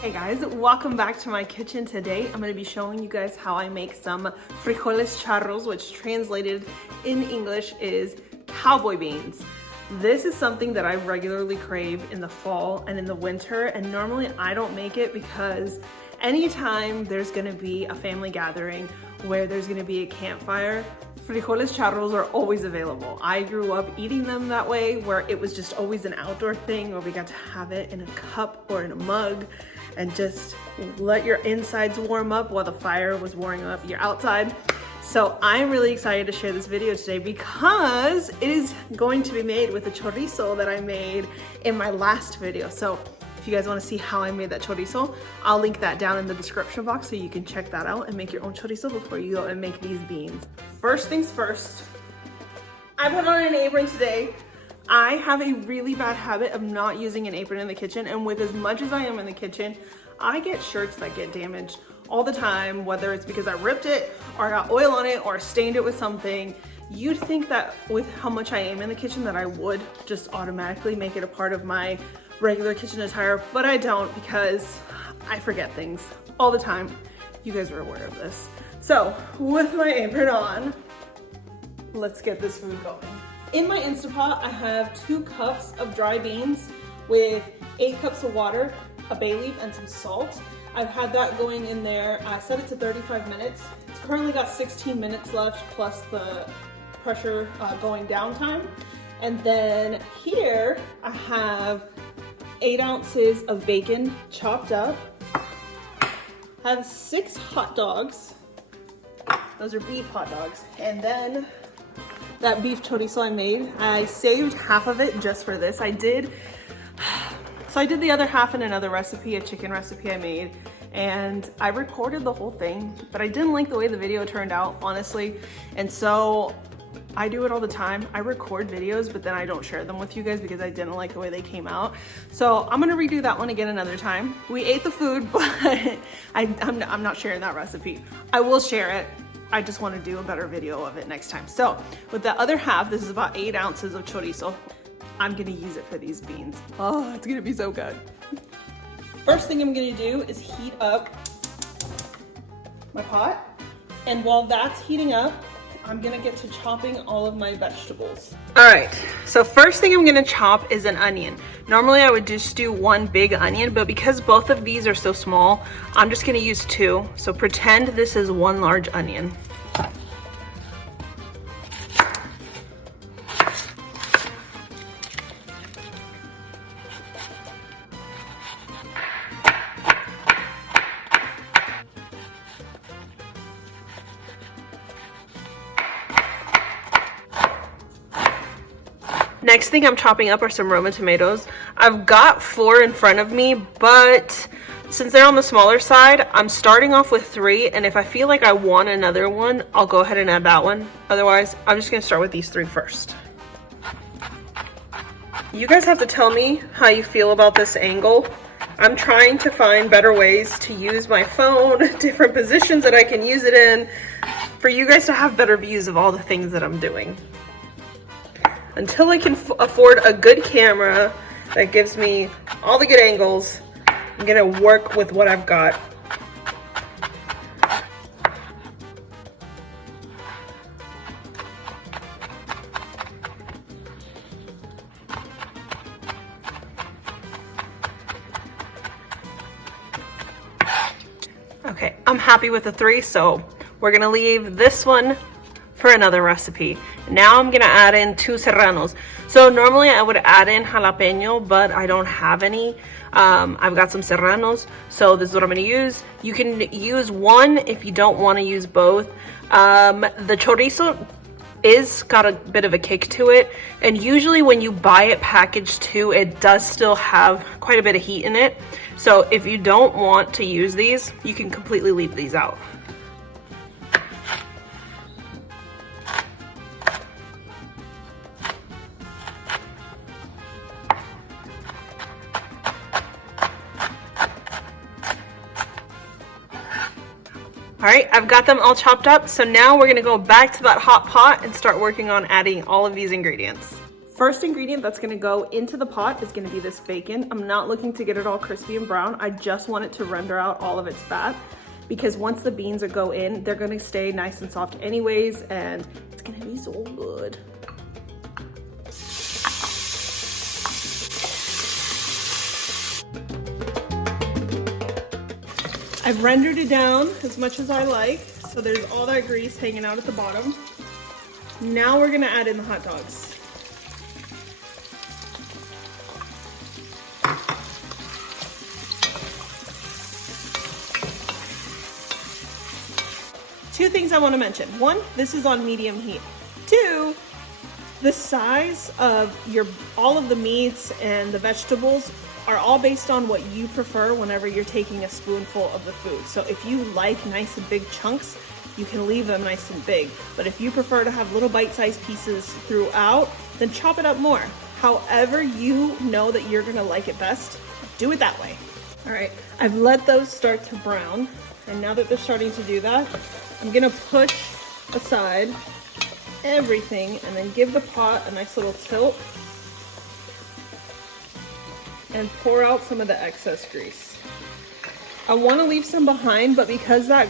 Hey guys, welcome back to my kitchen. Today I'm going to be showing you guys how I make some frijoles charros, which translated in English is cowboy beans. This is something that I regularly crave in the fall and in the winter, and normally I don't make it because anytime there's going to be a family gathering where there's going to be a campfire, frijoles charros are always available. I grew up eating them that way, where it was just always an outdoor thing where we got to have it in a cup or in a mug and just let your insides warm up while the fire was warming up your outside. So I'm really excited to share this video today because it is going to be made with the chorizo that I made in my last video. So if you guys want to see how I made that chorizo, I'll link that down in the description box so you can check that out and make your own chorizo before you go and make these beans. First things first, I put on an apron today. I have a really bad habit of not using an apron in the kitchen, and with as much as I am in the kitchen, I get shirts that get damaged all the time, whether it's because I ripped it or I got oil on it or stained it with something. You'd think that with how much I am in the kitchen that I would just automatically make it a part of my regular kitchen attire, but I don't because I forget things all the time. You guys are aware of this. So with my apron on, let's get this food going. In my Instapot, I have 2 cups of dry beans with 8 cups of water, a bay leaf, and some salt. I've had that going in there. I set it to 35 minutes. It's currently got 16 minutes left plus the pressure going down time. And then here I have 8 ounces of bacon chopped up. I have 6 hot dogs. Those are beef hot dogs. And then that beef chorizo I made, I saved half of it just for this. I did the other half in another recipe, a chicken recipe I made, and I recorded the whole thing, but I didn't like the way the video turned out, honestly. And so I do it all the time. I record videos, but then I don't share them with you guys because I didn't like the way they came out. So I'm gonna redo that one again another time. We ate the food, but I'm not sharing that recipe. I will share it. I just want to do a better video of it next time. So with the other half, this is about 8 ounces of chorizo. I'm gonna use it for these beans. Oh, it's gonna be so good. First thing I'm gonna do is heat up my pot. And while that's heating up, I'm gonna get to chopping all of my vegetables. All right, so first thing I'm gonna chop is an onion. Normally I would just do 1 big onion, but because both of these are so small, I'm just gonna use 2. So pretend this is 1 large onion. Next thing I'm chopping up are some Roma tomatoes. I've got 4 in front of me, but since they're on the smaller side, I'm starting off with 3, and if I feel like I want another one, I'll go ahead and add that one. Otherwise, I'm just gonna start with these 3 first. You guys have to tell me how you feel about this angle. I'm trying to find better ways to use my phone, different positions that I can use it in, for you guys to have better views of all the things that I'm doing. Until I can afford a good camera that gives me all the good angles, I'm gonna work with what I've got. Okay, I'm happy with the 3, so we're gonna leave this one for another recipe. Now I'm gonna add in 2 serranos. So normally I would add in jalapeno, but I don't have any. I've got some serranos, so this is what I'm gonna use. You can use 1 if you don't want to use both. The chorizo is got a bit of a kick to it, and usually when you buy it packaged too, it does still have quite a bit of heat in it. So if you don't want to use these, you can completely leave these out. All right, I've got them all chopped up. So now we're gonna go back to that hot pot and start working on adding all of these ingredients. First ingredient that's gonna go into the pot is gonna be this bacon. I'm not looking to get it all crispy and brown. I just want it to render out all of its fat, because once the beans go in, they're gonna stay nice and soft anyways, and it's gonna be so good. I've rendered it down as much as I like, so there's all that grease hanging out at the bottom. Now we're gonna add in the hot dogs. Two things I want to mention. One, this is on medium heat. Two, the size of all of the meats and the vegetables are all based on what you prefer whenever you're taking a spoonful of the food. So if you like nice and big chunks, you can leave them nice and big. But if you prefer to have little bite-sized pieces throughout, then chop it up more. However you know that you're gonna like it best, do it that way. All right, I've let those start to brown. And now that they're starting to do that, I'm gonna push aside everything and then give the pot a nice little tilt and pour out some of the excess grease. I wanna leave some behind, but because that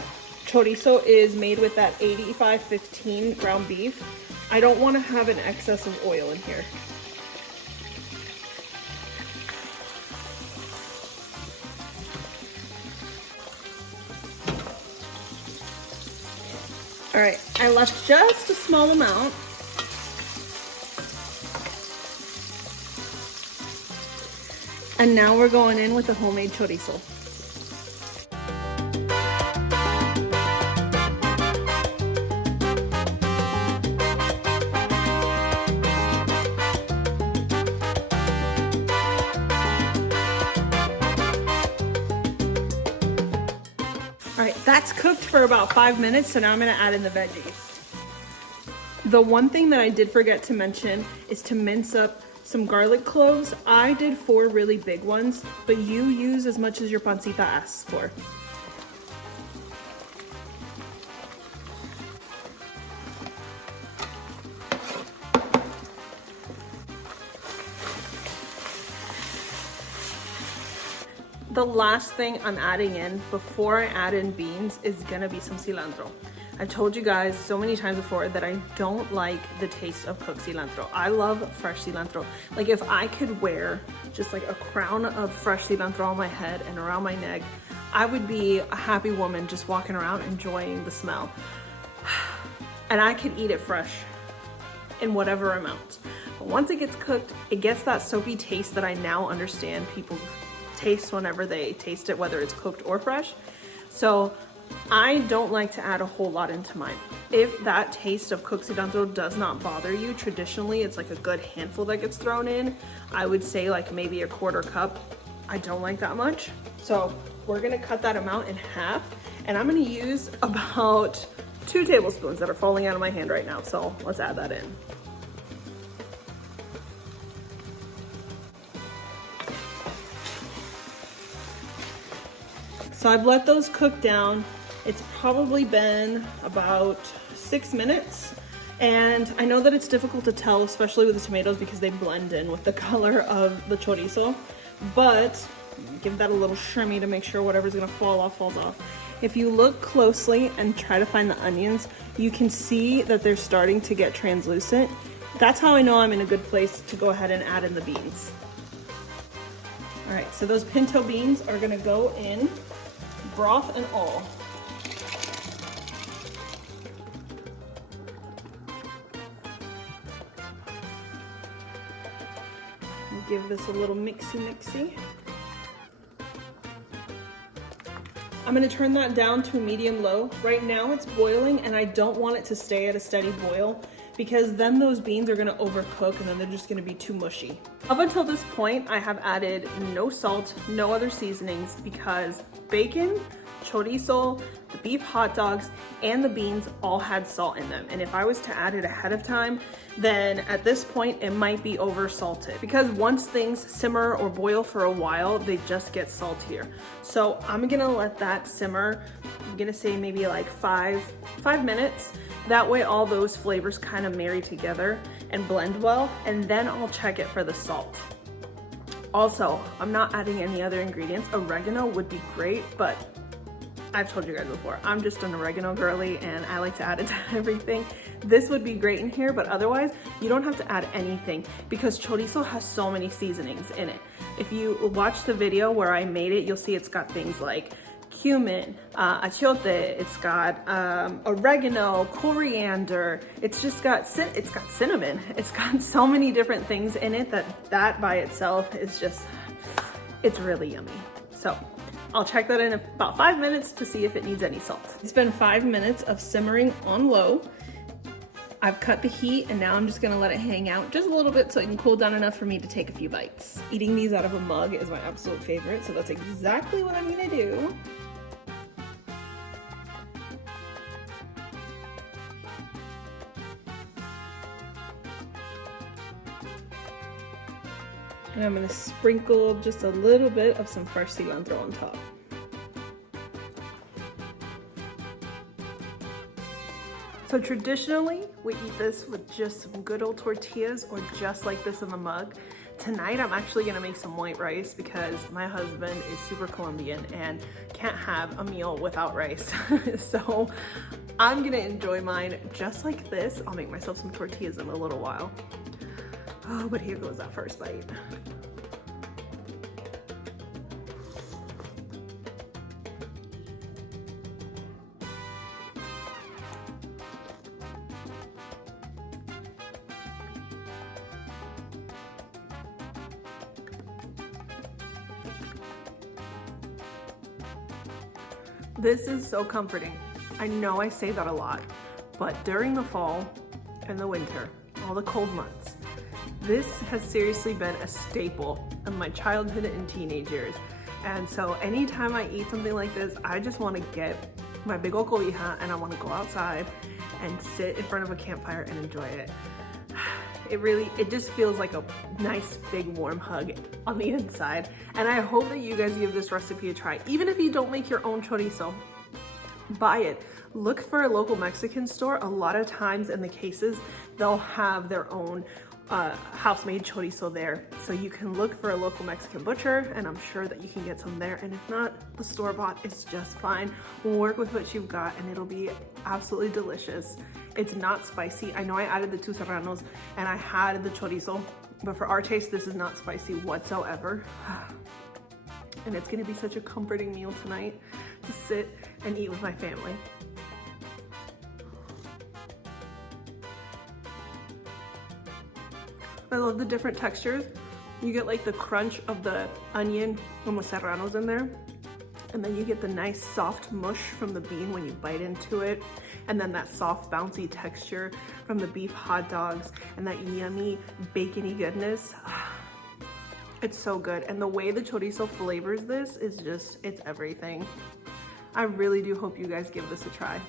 chorizo is made with that 85-15 ground beef, I don't wanna have an excess of oil in here. All right, I left just a small amount. And now we're going in with the homemade chorizo. All right, that's cooked for about 5 minutes, so now I'm gonna add in the veggies. The one thing that I did forget to mention is to mince up some garlic cloves. I did 4 really big ones, but you use as much as your pancita asks for. The last thing I'm adding in before I add in beans is gonna be some cilantro. I've told you guys so many times before that I don't like the taste of cooked cilantro. I love fresh cilantro. Like if I could wear just like a crown of fresh cilantro on my head and around my neck, I would be a happy woman just walking around enjoying the smell. And I could eat it fresh in whatever amount. But once it gets cooked, it gets that soapy taste that I now understand people taste whenever they taste it, whether it's cooked or fresh. So I don't like to add a whole lot into mine. If that taste of cooked cilantro does not bother you, traditionally it's like a good handful that gets thrown in. I would say like maybe a 1/4 cup. I don't like that much. So we're gonna cut that amount in half, and I'm gonna use about 2 tablespoons that are falling out of my hand right now. So let's add that in. So I've let those cook down. It's probably been about 6 minutes. And I know that it's difficult to tell, especially with the tomatoes, because they blend in with the color of the chorizo, but give that a little shimmy to make sure whatever's gonna fall off falls off. If you look closely and try to find the onions, you can see that they're starting to get translucent. That's how I know I'm in a good place to go ahead and add in the beans. All right, so those pinto beans are gonna go in, broth and all. Give this a little mixy. I'm gonna turn that down to a medium low. Right now it's boiling and I don't want it to stay at a steady boil because then those beans are gonna overcook and then they're just gonna be too mushy. Up until this point, I have added no salt, no other seasonings, because bacon, chorizo, the beef hot dogs, and the beans all had salt in them. And if I was to add it ahead of time, then at this point it might be over salted, because once things simmer or boil for a while, they just get saltier. So I'm gonna let that simmer. I'm gonna say maybe like five minutes. That way all those flavors kind of marry together. and blend well, and then I'll check it for the salt. Also, I'm not adding any other ingredients. Oregano would be great, but I've told you guys before, I'm just an oregano girly and I like to add it to everything. This would be great in here, but otherwise you don't have to add anything because chorizo has so many seasonings in it. If you watch the video where I made it, you'll see it's got things like cumin, achiote, it's got oregano, coriander, it's got cinnamon. It's got so many different things in it that by itself is just, it's really yummy. So I'll check that in about 5 minutes to see if it needs any salt. It's been 5 minutes of simmering on low. I've cut the heat and now I'm just gonna let it hang out just a little bit so it can cool down enough for me to take a few bites. Eating these out of a mug is my absolute favorite, so that's exactly what I'm gonna do. And I'm gonna sprinkle just a little bit of some fresh cilantro on top. So traditionally, we eat this with just some good old tortillas or just like this in the mug. Tonight, I'm actually gonna make some white rice because my husband is super Colombian and can't have a meal without rice. So I'm gonna enjoy mine just like this. I'll make myself some tortillas in a little while. Oh, but here goes that first bite. This is so comforting. I know I say that a lot, but during the fall and the winter, all the cold months, this has seriously been a staple of my childhood and teenage years. And so anytime I eat something like this, I just want to get my big old cobija and I want to go outside and sit in front of a campfire and enjoy it. It just feels like a nice big warm hug on the inside. And I hope that you guys give this recipe a try. Even if you don't make your own chorizo, buy it. Look for a local Mexican store. A lot of times in the cases, they'll have their own house-made chorizo there. So you can look for a local Mexican butcher and I'm sure that you can get some there. And if not, the store-bought is just fine. Work with what you've got and it'll be absolutely delicious. It's not spicy. I know I added the 2 serranos and I had the chorizo, but for our taste, this is not spicy whatsoever. And it's gonna be such a comforting meal tonight to sit and eat with my family. I love the different textures. You get like the crunch of the onion and the serranos in there. And then you get the nice soft mush from the bean when you bite into it. And then that soft bouncy texture from the beef hot dogs and that yummy bacony goodness. It's so good. And the way the chorizo flavors this is just, it's everything. I really do hope you guys give this a try.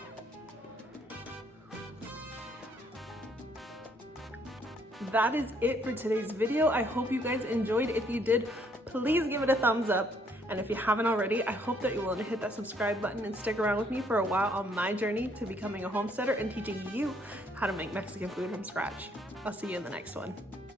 That is it for today's video. I hope you guys enjoyed. If you did, please give it a thumbs up. And if you haven't already, I hope that you're willing to hit that subscribe button and stick around with me for a while on my journey to becoming a homesteader and teaching you how to make Mexican food from scratch. I'll see you in the next one.